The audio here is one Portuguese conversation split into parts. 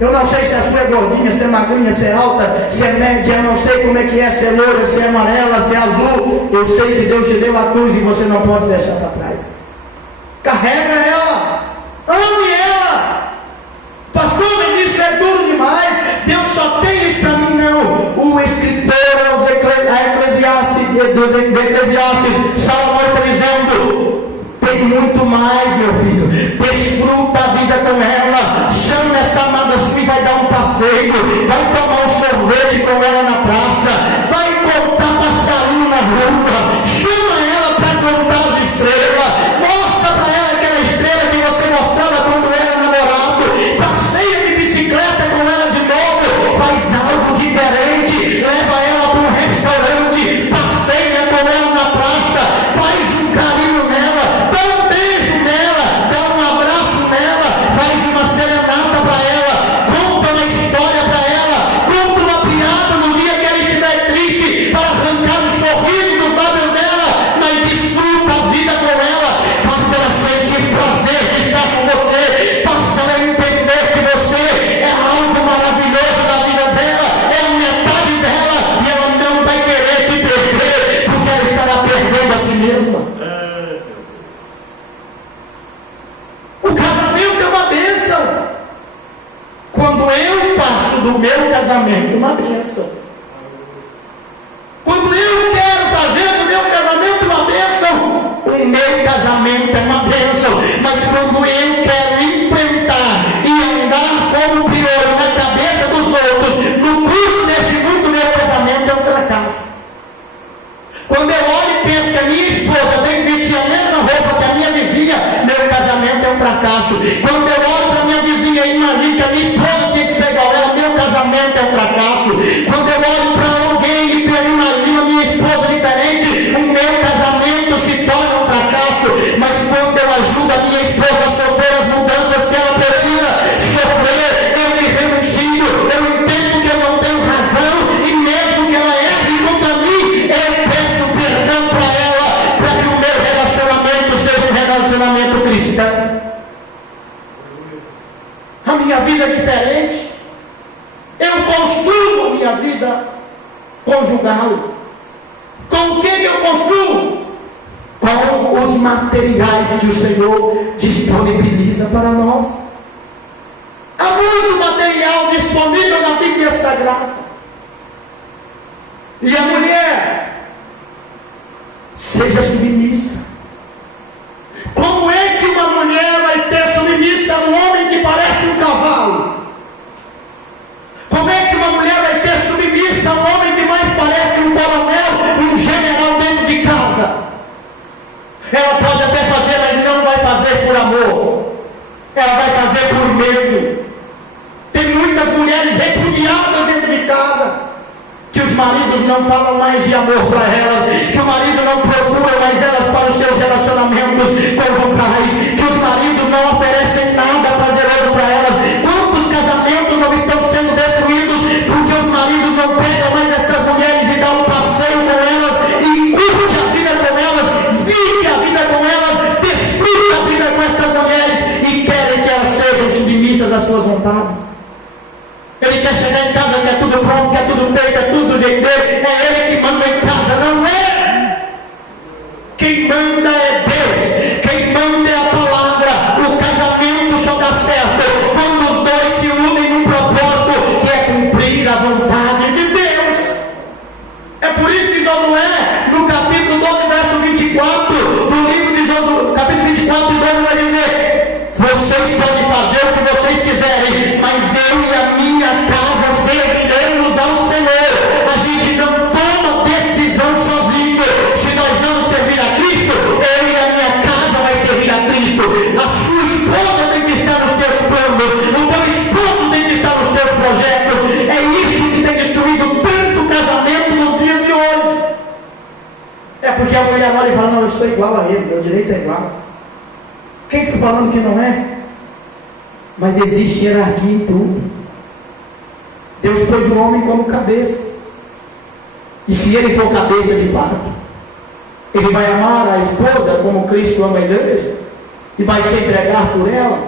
Eu não sei se a sua é gordinha, se é magrinha, se é alta, se é média, eu não sei como é que é, se é loura, se é amarela, se é azul. Eu sei que Deus te deu a cruz e você não pode deixar para trás. Carrega ela, ame ela. Pastor, mas isso é duro demais. Deus só tem isso para mim, não. O escritor dos Eclesiastes, Salomão está dizendo: tem muito mais, meu filho. Desfruta a vida com ela. Chama essa amada sua e vai dar um passeio. Vai tomar um sorvete com ela na praça. Vai contar passarinho na rua. Chama ela para contar as estrelas. Mostra para ela aquela estrela que você mostrava quando era namorado. Passeia de bicicleta com ela de novo. Faz algo diferente. Leva ela para um restaurante. Passeia com ela na praça. Faz um carinho nela. Dá um beijo nela. Dá um abraço nela. Faz uma serenata para ela. Conta uma história para ela. Conta uma piada no dia que ela estiver triste, para arrancar um sorriso dos lábios dela. Mas desfruta a vida com ela. Faça ela sentir prazer de estar com você. Faça ela entender que você é algo maravilhoso da vida dela. É a metade dela. E ela não vai querer te perder, porque ela estará perdendo a si mesma. O casamento é uma bênção. Quando eu faço do meu casamento uma bênção. Quando eu quero fazer do meu casamento uma bênção, o meu casamento é uma bênção. Mas quando eu quero enfrentar e andar como pior na cabeça dos outros, no curso desse mundo, meu casamento é um fracasso. Quando eu olho e penso que a minha esposa tem que vestir a mesma roupa que a minha vizinha, meu casamento é um fracasso. Quando eu olho para a minha vizinha e imagino que a minha esposa tinha que ser igual a ela, meu casamento é um fracasso. Quando eu olho para alguém e imagino a minha esposa diferente, o meu casamento se torna um fracasso. Mas quando eu ajudo a minha esposa a sofrer as mudanças que ela precisa sofrer, eu me renuncio, eu entendo que eu não tenho razão, e mesmo que ela erre contra mim, eu peço perdão para ela, para que o meu relacionamento seja um relacionamento cristão. A minha vida é diferente. Eu construo a minha vida conjugal. Com o que eu construo? Com os materiais que o Senhor disponibiliza para nós. Há muito material disponível na Bíblia Sagrada. E a mulher, seja submissa. Como é que uma mulher vai ser submissa a um homem que parece um cavalo? Como é que uma mulher vai ser submissa a um homem que mais parece um coronel, um general dentro de casa? Ela pode até fazer, mas não vai fazer por amor. Ela vai fazer por medo. Tem muitas mulheres repudiadas dentro de casa, que os maridos não falam mais de amor para elas, que o marido não procura mais elas para os seus relacionamentos conjugais, que os maridos não oferecem nada prazeroso para elas. Quantos casamentos não estão sendo destruídos porque os maridos não pegam mais essas mulheres e dão um passeio com elas, e curte a vida com elas, vive a vida com elas, desfruta a vida com essas mulheres, e querem que elas sejam submissas às suas vontades. Ele quer chegar em casa, quer tudo pronto, quer tudo feito, é tudo do jeito dele. É ele que manda em casa, não é? Quem manda é Deus. Quem manda é a palavra. O casamento só dá certo quando os dois se unem num propósito, que é cumprir a vontade de Deus. É por isso que Josué, no capítulo 12, verso 24, do livro de Josué, capítulo 24, 12, vai dizer: vocês podem fazer o que vocês quiserem, mas eu e a minha casa serviremos ao Senhor. A gente não toma decisão sozinho. Se nós vamos servir a Cristo, eu e a minha casa vai servir a Cristo. A sua esposa tem que estar nos teus planos, o teu esposo tem que estar nos teus projetos. É isso que tem destruído tanto o casamento nos dias de hoje. É porque a mulher olha e fala: não, eu sou igual a ele, meu direito é igual. Quem está falando que não é? Mas existe hierarquia em tudo. Deus pôs o homem como cabeça. E se ele for cabeça de fato, ele vai amar a esposa como Cristo ama a igreja, e vai se entregar por ela.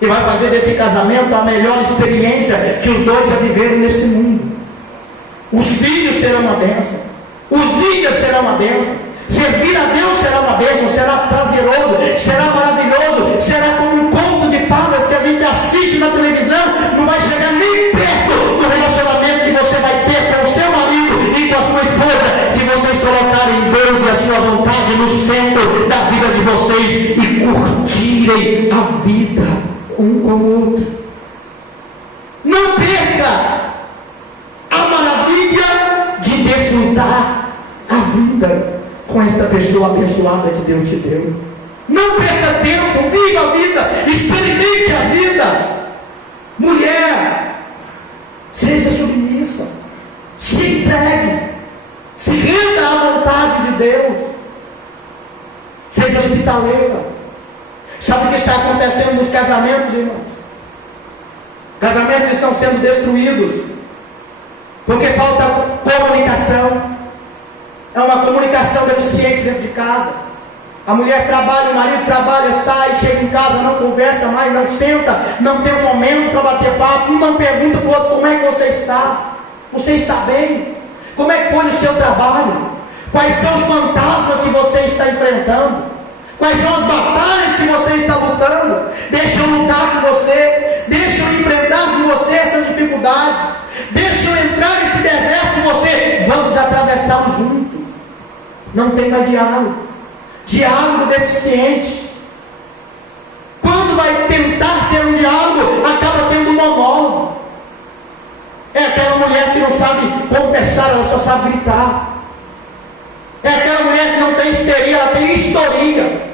E vai fazer desse casamento a melhor experiência que os dois já viveram nesse mundo. Os filhos serão uma bênção. Os dias serão uma bênção. Servir a Deus será uma bênção. Será prazeroso. Será maravilhoso. Será como um conto de fadas que a gente assiste na televisão. Não vai chegar nem perto do relacionamento que você vai ter com o seu marido e com a sua esposa, se vocês colocarem Deus e a sua vontade no centro da vida de vocês e curtirem a vida um com o outro. Não perca a maravilha de desfrutar a vida com esta pessoa abençoada que Deus te deu. Não perca tempo, viva a vida, experimente a vida. Mulher, seja submissa, se entregue, se renda à vontade de Deus, seja hospitaleira. Sabe o que está acontecendo nos casamentos, irmãos? Casamentos estão sendo destruídos porque falta comunicação. É uma comunicação deficiente dentro de casa. A mulher trabalha, o marido trabalha, sai, chega em casa, não conversa mais, não senta, não tem um momento para bater papo, um não pergunta para o outro como é que você está. Você está bem? Como é que foi no seu trabalho? Quais são os fantasmas que você está enfrentando? Quais são as batalhas que você está lutando? Deixa eu lutar com você. Deixa eu enfrentar com você essa dificuldade. Deixa eu entrar nesse deserto com você. Vamos atravessá-lo juntos. Não tem mais diálogo. Diálogo deficiente. Quando vai tentar ter um diálogo, acaba tendo um monólogo. É aquela mulher que não sabe conversar, ela só sabe gritar. É aquela mulher que não tem histeria, ela tem historia.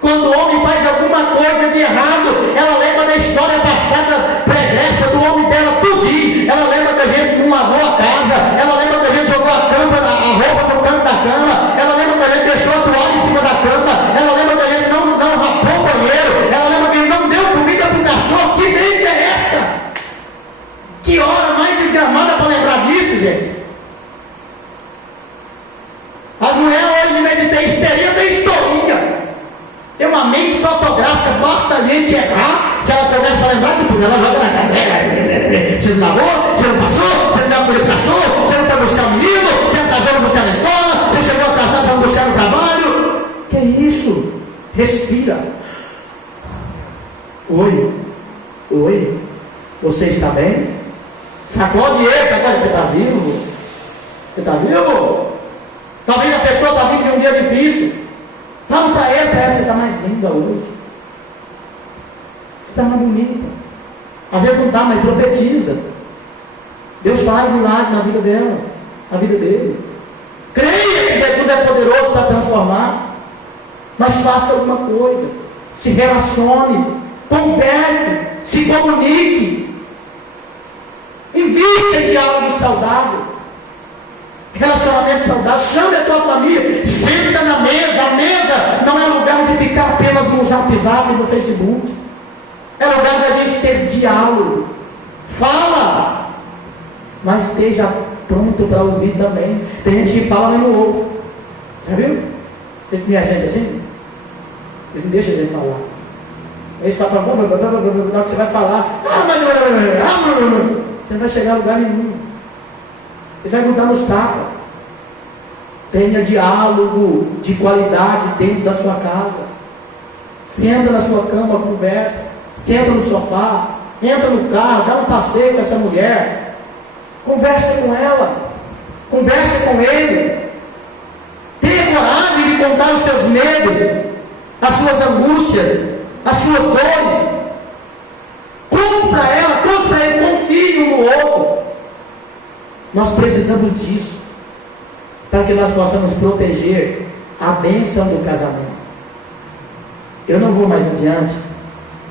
Quando o homem faz alguma coisa de errado, ela lembra da história passada pregressa do homem dela tudinho. Ela lembra que a gente não lavou a casa, ela lembra que a gente jogou a roupa no canto da cama, ela lembra que a gente deixou a toalha em cima da cama, ela lembra que a gente não rapou o banheiro, ela lembra que a gente não deu comida para o cachorro. Que mente é essa? Que hora mais desgramada para lembrar disso, gente? As mulheres hoje, em vez de ter histeria, tem historinha. Tem uma mente fotográfica, basta a gente errar, que ela começa a lembrar de tudo. Ela joga na cara. Você não lavou, você não passou, você não deu comida para o cachorro, você não foi buscar o menino, você atrasou para buscar na escola, você chegou atrasado para buscar no trabalho. Que é isso? Respira. Oi, você está bem? Sacode ele, sacode. Você está vivo? Você está vivo? Talvez a pessoa está vindo de um dia difícil. Fala para ela, você está mais linda hoje. Você está mais bonita. Às vezes não está, mas profetiza. Deus faz milagre na vida dela, na vida dele. Creia que Jesus é poderoso para transformar. Mas faça alguma coisa. Se relacione, converse, se comunique. Invista em diálogo saudável. Relacionamento saudável. Chame a tua família, senta na mesa. A mesa não é lugar de ficar apenas no Zap e no Facebook. É lugar da gente ter diálogo. Fala, mas esteja pronto para ouvir também. Tem gente que fala, mas não ouve. Já viu? Eles me gente assim? Eles não deixam a gente falar. Eles falam, na hora que você vai falar, você não vai chegar a lugar nenhum. Ele vai mudar nos tapas. Tenha diálogo de qualidade dentro da sua casa. Senta na sua cama, conversa. Senta no sofá. Entra no carro, dá um passeio com essa mulher. Conversa com ela. Conversa com ele. Tenha coragem de contar os seus medos, as suas angústias, as suas dores. Conte para ela, conte para ele, confie um no outro. Nós precisamos disso para que nós possamos proteger a bênção do casamento. Eu não vou mais adiante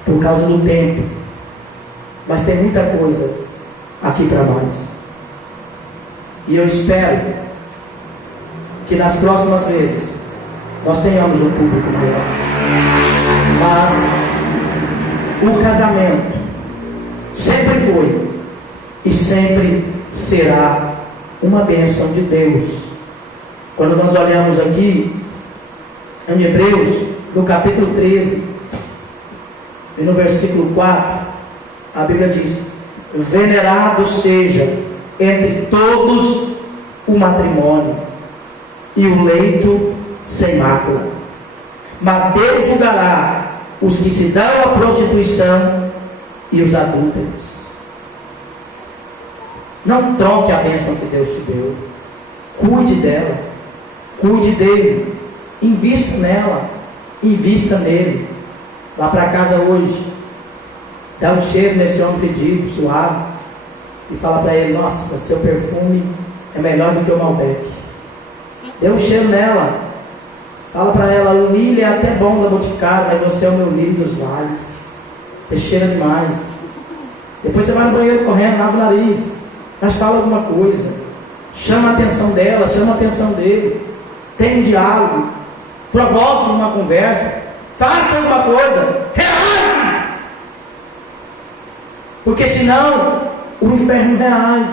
por causa do tempo, mas tem muita coisa aqui para nós. E eu espero que nas próximas vezes nós tenhamos um público maior. Mas o casamento sempre foi e sempre será uma bênção de Deus. Quando nós olhamos aqui em Hebreus, no capítulo 13, E no versículo 4, a Bíblia diz: venerado seja entre todos o matrimônio e o leito sem mácula. Mas Deus julgará os que se dão à prostituição e os adúlteros. Não troque a bênção que Deus te deu. Cuide dela. Cuide dele. Invista nela. Invista nele. Vá para casa hoje. Dá um cheiro nesse homem fedido, suave. E fala para ele: nossa, seu perfume é melhor do que o Malbec. Dê um cheiro nela. Fala para ela: o lírio é até bom da Boticário, mas você é o meu lírio dos vales. Você cheira demais. Depois você vai no banheiro correndo, lava o nariz. Mas fala alguma coisa. Chama a atenção dela, chama a atenção dele. Tem um diálogo. Provoque uma conversa. Faça alguma coisa. Reage. Porque senão o inferno reage.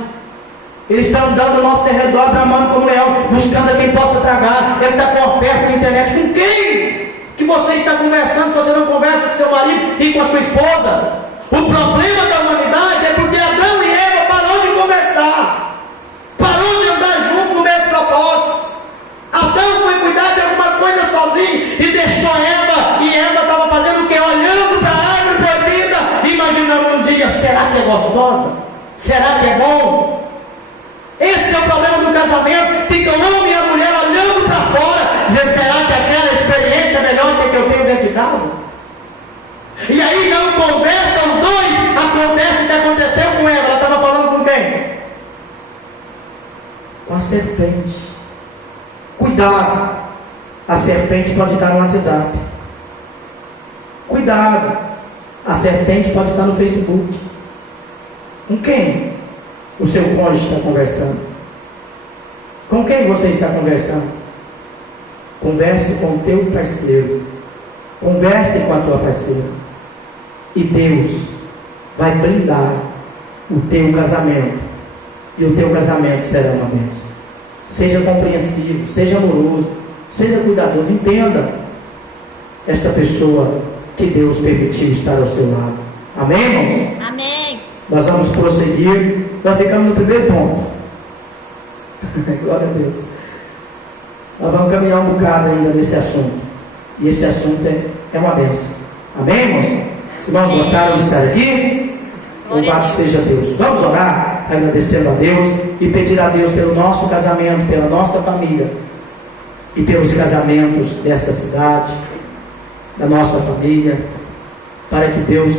Eles estão andando ao nosso derredor, bramando como leão, buscando a quem possa tragar. Ele está com oferta na internet. Com quem que você está conversando? Você não conversa com seu marido e com a sua esposa? O problema da humanidade é porque Adão e Eva parou de conversar, parou de andar junto no mesmo propósito. Adão foi cuidar de alguma coisa sozinho e deixou Eva, e Eva estava fazendo o quê? Olhando para a árvore proibida, imaginando um dia: será que é gostosa? Será que é bom? Esse é o problema do casamento. Fica o homem e a mulher olhando para fora, dizendo: será que aquela experiência é melhor que a que eu tenho dentro de casa? E aí não conversam os dois. Acontece o que aconteceu com ela. Ela estava falando com quem? Com a serpente. Cuidado. A serpente pode estar no WhatsApp. Cuidado. A serpente pode estar no Facebook. Com quem o seu cônjuge está conversando? Com quem você está conversando? Converse com o teu parceiro. Converse com a tua parceira. E Deus vai brindar o teu casamento. E o teu casamento será uma bênção. Seja compreensivo, seja amoroso, seja cuidadoso. Entenda esta pessoa que Deus permitiu estar ao seu lado. Amém, irmãos? Amém. Nós vamos prosseguir. Nós ficamos no primeiro ponto. Glória a Deus. Nós vamos caminhar um bocado ainda nesse assunto. E esse assunto é uma bênção. Amém, irmãos? Os irmãos gostaram de estar aqui? Louvado seja Deus. Vamos orar, agradecendo a Deus e pedir a Deus pelo nosso casamento, pela nossa família e pelos casamentos dessa cidade, da nossa família, para que Deus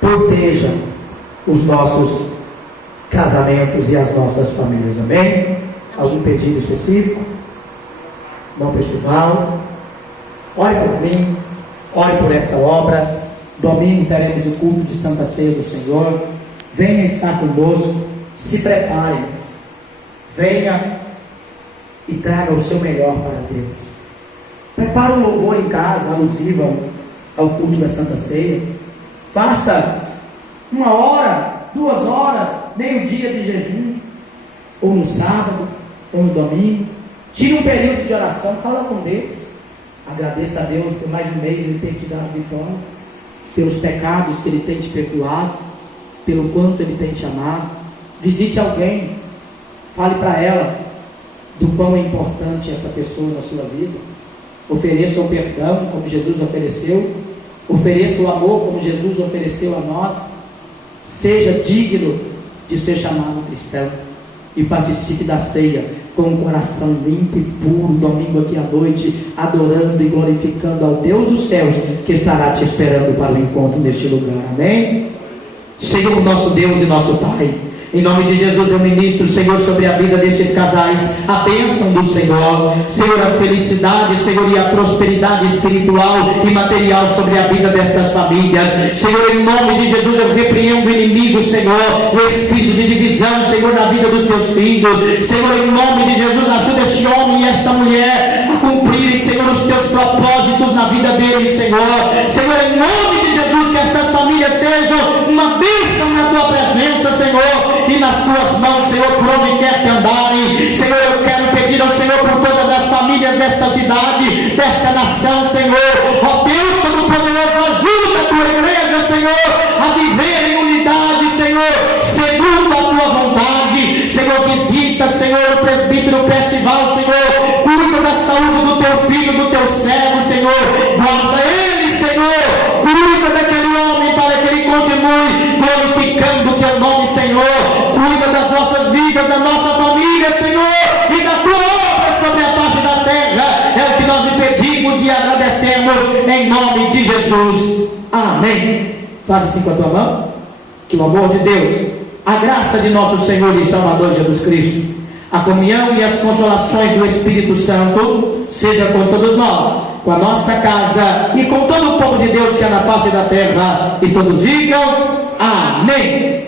proteja os nossos casamentos e as nossas famílias. Amém? Algum pedido específico? Irmão Percival, ore por mim, ore por esta obra. Domingo teremos o culto de Santa Ceia do Senhor. Venha estar conosco. Se prepare. Venha e traga o seu melhor para Deus. Prepare um louvor em casa, alusivo ao culto da Santa Ceia. Faça 1 hora, 2 horas, meio-dia de jejum, ou no sábado, ou no domingo. Tire um período de oração, fala com Deus. Agradeça a Deus por mais um mês Ele ter te dado vitória, pelos pecados que Ele tem te perdoado, pelo quanto Ele tem te amado. Visite alguém, fale para ela do quão é importante esta pessoa na sua vida. Ofereça o perdão como Jesus ofereceu. Ofereça o amor como Jesus ofereceu a nós. Seja digno de ser chamado cristão e participe da ceia com um coração limpo e puro, domingo aqui à noite, adorando e glorificando ao Deus dos céus, que estará te esperando para o encontro neste lugar. Amém? Senhor, nosso Deus e nosso Pai, em nome de Jesus eu ministro, Senhor, sobre a vida desses casais, a bênção do Senhor, Senhor, a felicidade, Senhor, e a prosperidade espiritual e material sobre a vida destas famílias. Senhor, em nome de Jesus eu repreendo o inimigo, Senhor, o espírito de divisão, Senhor, na vida dos teus filhos. Senhor, em nome de Jesus, ajuda este homem e esta mulher a cumprirem, Senhor, os teus propósitos na vida deles, Senhor. Senhor, em nome de Jesus, que estas famílias sejam uma bênção na tua presença, Senhor, e nas tuas mãos, Senhor, por onde quer que andarem. Senhor, eu quero pedir ao Senhor por todas as famílias desta cidade, desta nação, Senhor. Ó Deus Todo-Poderoso, ajuda a tua igreja, Senhor, a viver em unidade, Senhor, segundo a tua vontade. Senhor, visita, Senhor, o presbítero Percival, Senhor, cuida da saúde do teu filho, do teu servo, Senhor, guarda ele, Senhor, cuida daquele homem para que ele continue glorificando o teu nome, Senhor, cuida das nossas vidas, da nossa família, Senhor, e da tua obra sobre a face da terra. É o que nós lhe pedimos e agradecemos em nome de Jesus. Amém. Faz assim com a tua mão. Que o amor de Deus, a graça de nosso Senhor e Salvador Jesus Cristo, a comunhão e as consolações do Espírito Santo seja com todos nós, com a nossa casa e com todo o povo de Deus que é na face da terra. E todos digam amém.